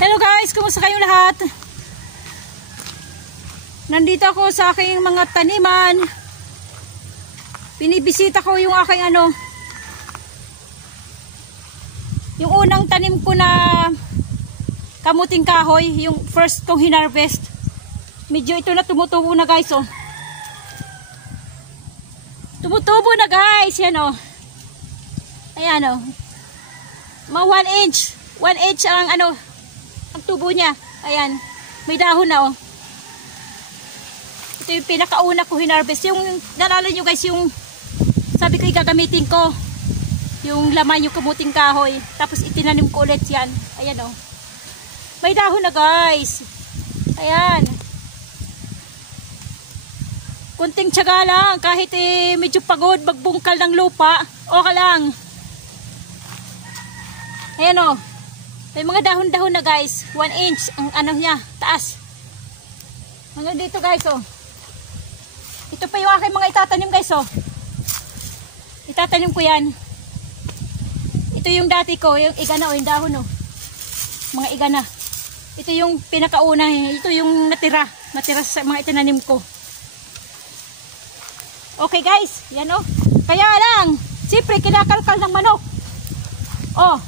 Hello guys, kumusta kayong lahat? Nandito ako sa aking mga taniman. Binibisita ko yung aking yung unang tanim ko na kamuting kahoy, yung first kong hinarvest. Medyo ito na tumutubo na guys, oh. Tumutubo na guys, yan oh. Ayan oh. Mga 1 inch. 1 inch ang ang tubo niya. Ayan. May dahon na oh. Ito yung pinakauna ko hinarvest. Yung nalala nyo guys, yung sabi ko gagamitin ko yung laman yung kamuting kahoy. Tapos itinanim ko ulit yan. Ayan oh. May dahon na guys. Ayan. Kunting tiyaga lang. Kahit medyo pagod magbungkal ng lupa. Okay lang. Ayan oh. May mga dahon-dahon na guys. 1 inch ang niya, taas. Hanggang dito guys oh. Ito pa yung aking mga itatanim guys oh. Itatanim ko yan. Ito yung dati ko, yung igana oh, yung dahon oh. Mga igana. Ito yung pinakauna, ito yung natira sa mga itinanim ko. Okay guys, yan oh. Kaya lang, siyempre kinakalkal ng manok. Oh.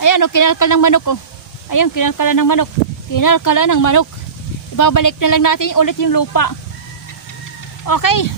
Ayan o, kinalkal ng manok o. Ayan, kinalkala ng manok. Kinalkala ng manok. Ibabalik na lang natin ulit yung lupa. Okay.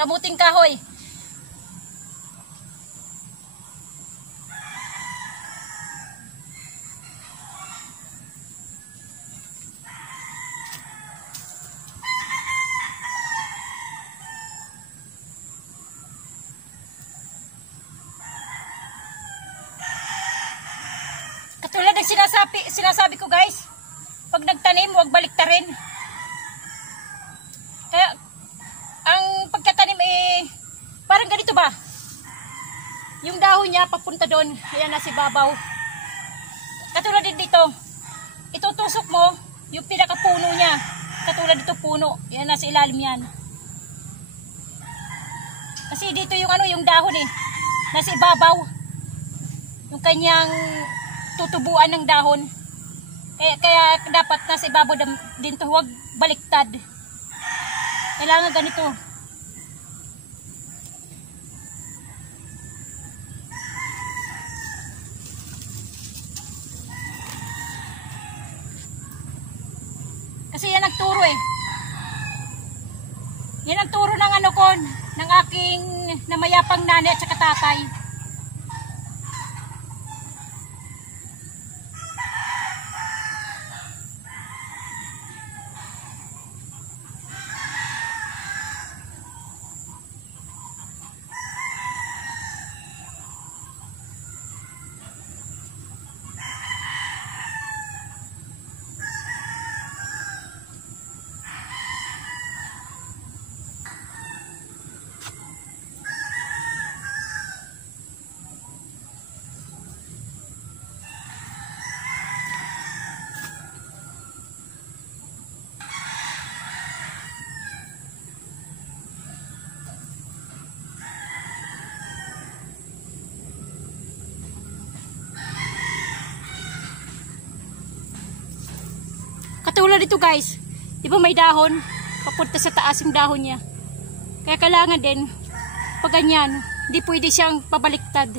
kamuting kahoy. Katulad ng sinasabi ko guys, pag nagtanim, huwag baliktarin. Kaya, ang pagkatanim parang ganito ba? Yung dahon niya, papunta doon, ayan nasa babaw. Katulad din dito, itutusok mo, yung pinakapuno niya. Katulad dito puno, ayan nasa ilalim yan. Kasi dito yung yung dahon nasa ibabaw. Yung kanyang tutubuan ng dahon. Kaya dapat nasa ibabaw din to, huwag baliktad. Kailangan ganito. Kasi yan ang turo Yan ang turo ng ng aking namayapang nanay at saka tatay. Katulad dito guys, di ba may dahon? Papunta sa taas yung dahon niya. Kaya kailangan din, pag ganyan, di pwede siyang pabaliktad.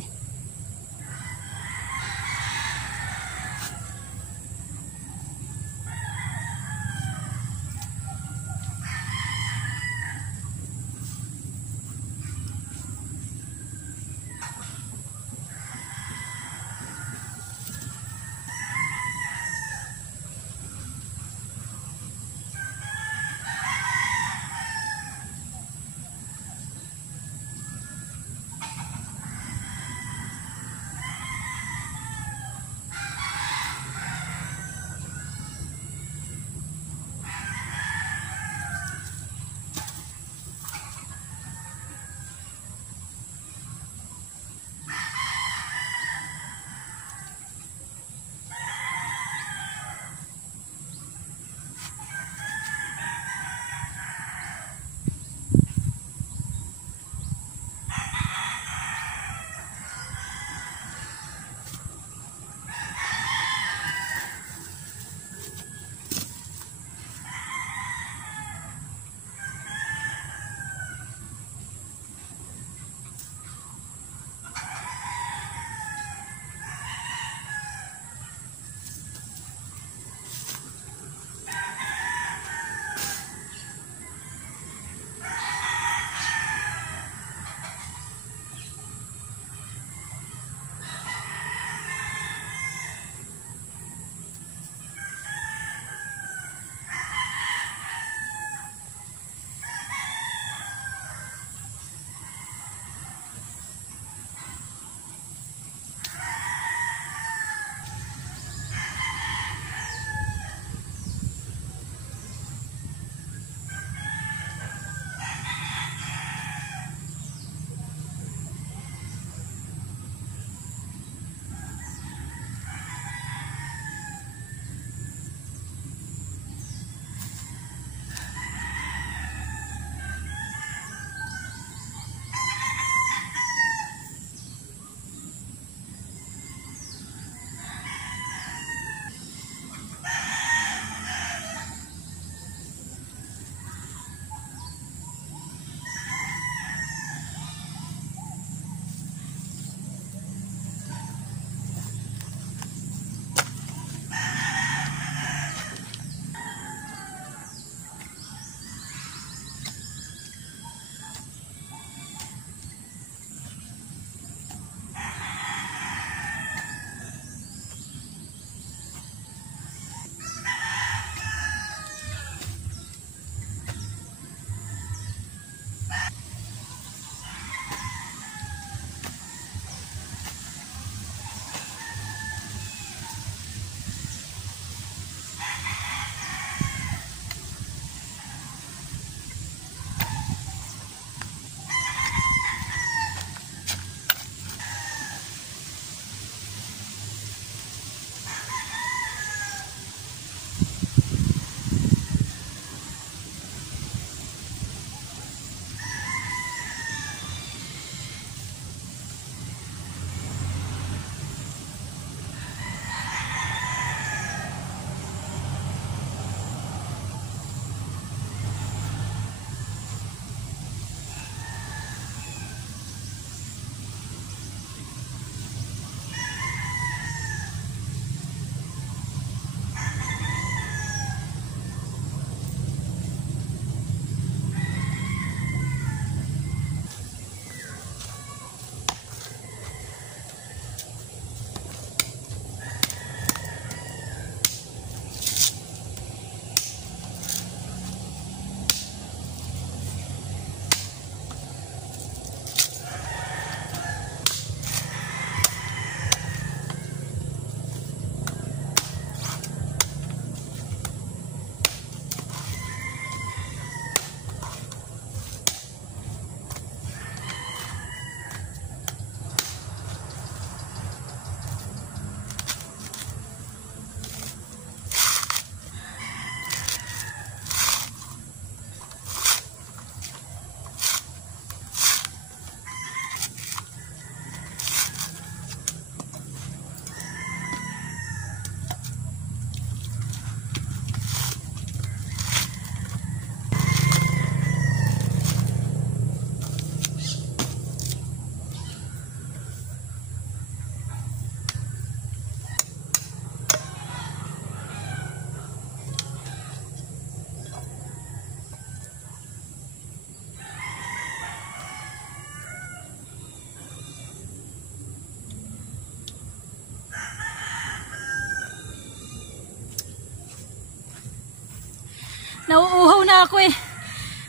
Nauuhaw na ako eh.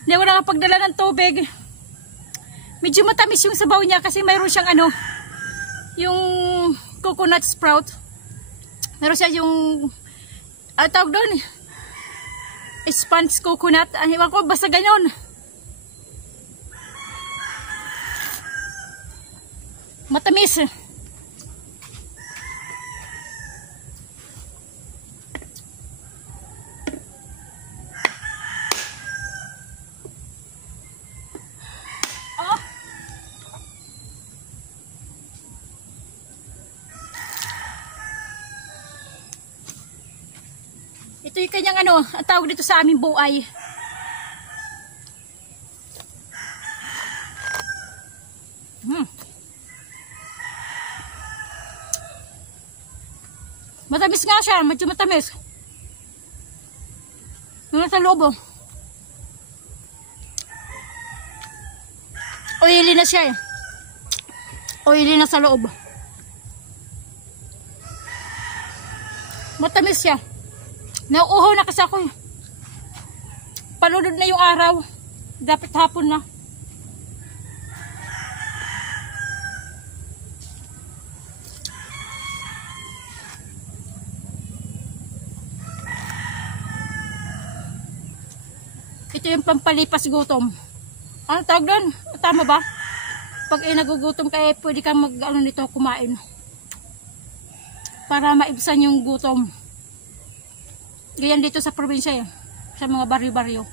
Hindi ako nakapagdala ng tubig. Medyo matamis yung sabaw niya kasi mayroon siyang ano, yung coconut sprout. Meron siya yung, tawag doon, sponge coconut. Iwan ko, basta ganyan. Matamis. Ito yung kanyang ano, ang tawag dito sa aming buay. Matamis nga siya, medyo matamis. Yung nasa loob oh. Oily na siya eh. Oily na sa loob. Matamis siya. Nauuhaw na kasi ako eh. Palunod na yung araw. Dapat hapon na. Ito yung pampalipas gutom. Ano tawag doon? Tama ba? Pag nagugutom ka pwede kang mag-ano nito, kumain. Para maibsan yung gutom. Ganyan dito sa probinsya eh. Sa mga baryo-baryo.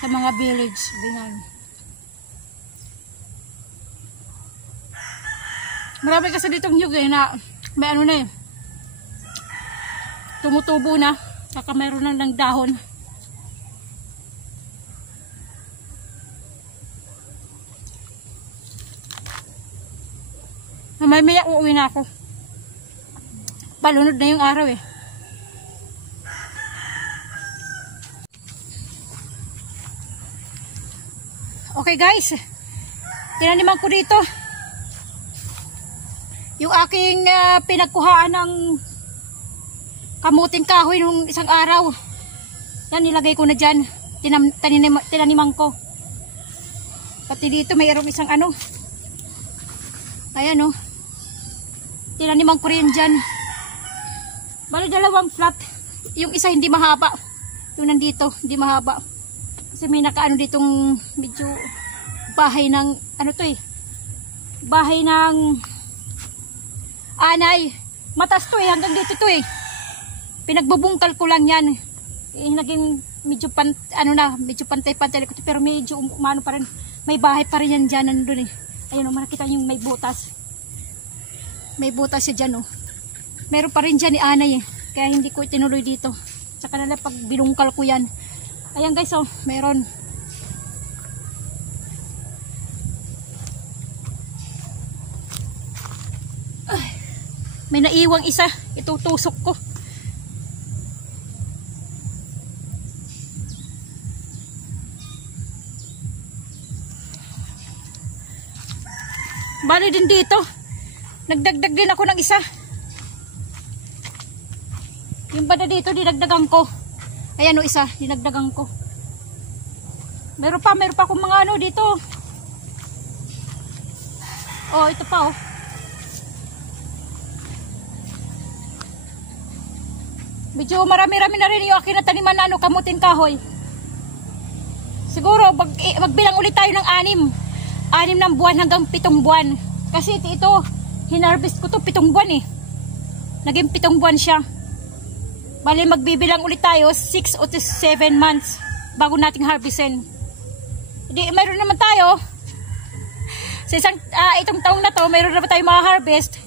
Sa mga village. Ganyan. Marami kasi dito nyug eh na may ano na eh. Tumutubo na. Saka mayroon lang ng dahon. Mamaya uuwi na ako. Palunod na yung araw eh. Okay guys, tinaniman ko dito yung aking pinagkuhaan ng kamuting kahoy nung isang araw. Yan, nilagay ko na dyan. Tinaniman ko. Pati dito mayroong isang ano. Ayan o. Tinaniman ko rin dyan. Bali dalawang flat. Yung isa hindi mahaba. Yung nandito, hindi mahaba. Kasi may nakaano ditong medyo bahay ng ano to eh. Bahay ng anay. Mataas to eh, hanggang dito to eh. Pinagbubungkal ko lang yan. Eh, naging medyo medyo pantay-pantay pero medyo umano pa rin. May bahay pa rin yan dyan nandun eh. Ayun o, makikita yung may butas. May butas siya dyan o. Meron pa rin dyan ni anay eh. Kaya hindi ko tinuloy dito. Tsaka na pag binungkal ko yan. Ayan guys, oh, meron. Ay, may naiwang isa. Itutusok ko. Bali din dito. Nagdagdag din ako ng isa. Yung bada dito, dinagdagan ko. Ayan o, isa, dinagdagan ko. Meron pa akong mga ano dito. Oh, ito pa oh. Medyo marami-rami na rin yung akin na taniman na ano, kamuting kahoy. Siguro, magbilang ulit tayo ng 6 ng buwan hanggang 7 buwan. Kasi ito, hinarvest ko to 7 buwan eh. Naging 7 buwan siya. Bali magbibilang ulit tayo 6 o 7 months bago nating harvestin. Hindi, mayroon naman tayo sa itong taong na to, mayroon naman tayo ma-harvest.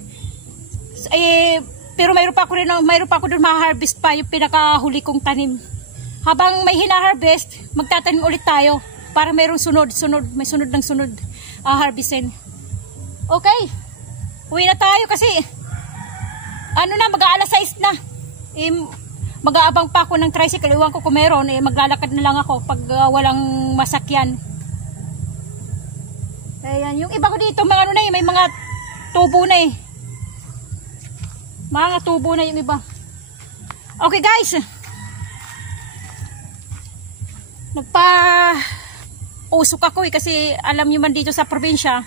Pero mayroon pa ako doon ma-harvest pa yung pinakahuli kong tanim. Habang may hina-harvest, magtatanim ulit tayo para mayroong may sunod ng sunod harvestin. Okay. Uwi na tayo kasi ano na, mag-aalas 6 na. Mag-aabang pa ako ng tricycle. Iwan ko kung meron, maglalakad na lang ako pag walang masakyan. Ayan, yung iba ko dito, mga ano na may mga tubo na eh. Mga tubo na yung iba. Okay guys. usok ako kasi alam niyo man dito sa probinsya,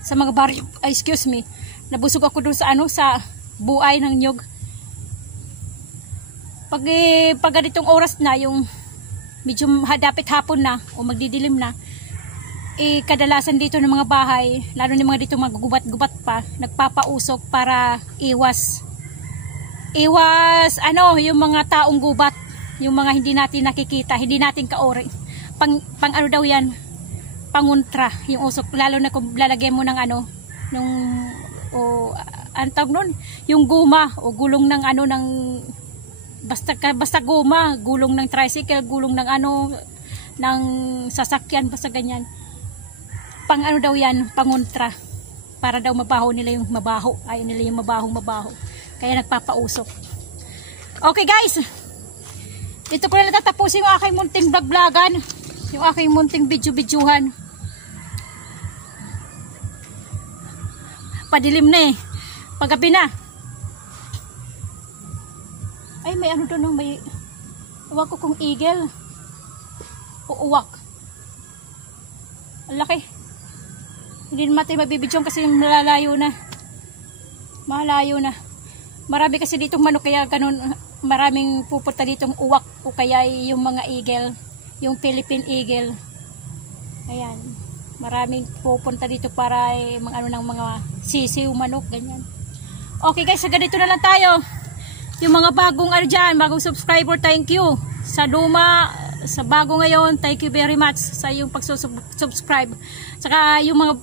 sa mga baryo, excuse me, nabusog ako doon sa sa buay ng nyug. Pag ganitong oras na, yung medyo hadapit hapon na o magdidilim na, kadalasan dito ng mga bahay, lalo ng mga dito magugubat-gubat pa, nagpapausok para iwas yung mga taong gubat, yung mga hindi natin nakikita, hindi natin kaori. Pang ano daw yan, pangontra yung usok, lalo na kung lalagyan mo ng antag nun, yung guma o gulong ng ng basta guma, gulong ng tricycle, gulong ng ng sasakyan, basta ganyan. Pang daw yan, pangontra, para daw mabaho nila yung mabaho, ayaw nila yung mabaho, kaya nagpapausok. Okay guys, dito ko na natatapusin yung aking munting vlog-vlogan, yung aking munting video-videohan. Padilim na paggabi na. Ay, may doon, may uwak ko kung eagle o uwak. Ang laki. Hindi naman tayo mabibidyon kasi malayo na. Marami kasi ditong manok, kaya ganun, maraming pupunta ditong uwak o kaya yung mga eagle, yung Philippine eagle. Ayan, maraming pupunta dito para mga ng mga sisiw, manok, ganyan. Okay guys, sa ganito na lang tayo. Yung mga bagong dyan, bagong subscriber, thank you. Sa luma, sa bago ngayon, thank you very much sa yung pag-subscribe. Saka yung mga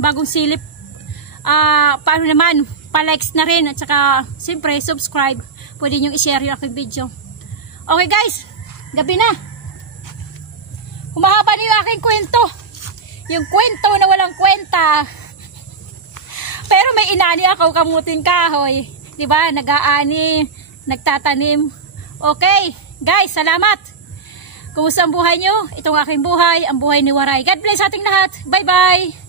bagong silip, paano naman, pa-likes na rin, at saka siyempre subscribe. Pwede nyo i-share yung aking video. Okay guys, gabi na. Humahaba na yung aking kwento. Yung kwento na walang kwenta. Pero may inani ako, kamuting kahoy. Diba? Nag-aani, nagtatanim. Okay, guys, salamat. Kumusta ang buhay nyo? Itong aking buhay, ang buhay ni Waray. God bless ating lahat. Bye-bye.